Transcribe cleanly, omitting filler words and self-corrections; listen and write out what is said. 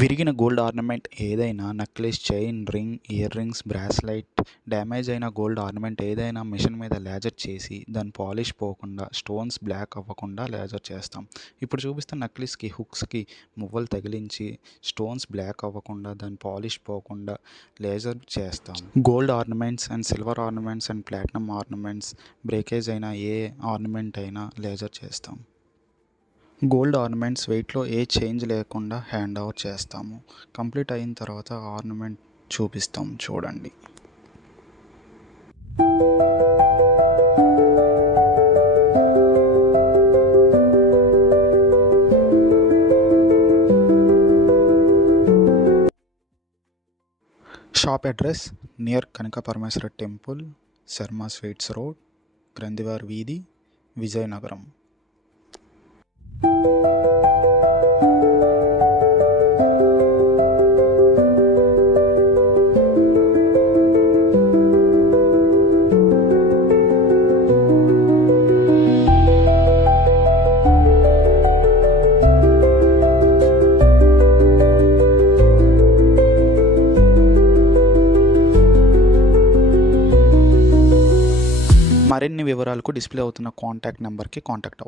విరిగిన gold ornament ఏదైనా necklace, chain, ring, ear rings, bracelet, damage అయిన గోల్డ్ ఆర్నమెంట్ ఏదైనా మిషన్ మీద లేజర్ చేసి దాని పాలిష్ పోకుండా, స్టోన్స్ బ్లాక్ అవ్వకుండా లేజర్ చేస్తాం. ఇప్పుడు చూపిస్తున్న నెక్లెస్కి హుక్స్కి మువ్వలు తగిలించి స్టోన్స్ బ్లాక్ అవ్వకుండా, దాని పాలిష్ పోకుండా లేజర్ చేస్తాం. Gold ornaments and silver ornaments and platinum ornaments breakage అయిన ఏ ఆర్నమెంట్ అయినా లేజర్ చేస్తాం. గోల్డ్ ఆర్నమెంట్స్ వెయిట్లో ఏ చేంజ్ లేకుండా హ్యాండ్ ఓవర్ చేస్తాము. కంప్లీట్ అయిన తర్వాత ఆర్నమెంట్ చూపిస్తాం, చూడండి. షాప్ అడ్రస్ నియర్ కనక పరమేశ్వర టెంపుల్, శర్మ స్వీట్స్ రోడ్, గ్రంథివారి వీధి, విజయనగరం. మరిన్ని వివరాలకు డిస్ప్లే అవుతున్న కాంటాక్ట్ నెంబర్కి కాంటాక్ట్ అవ్వండి.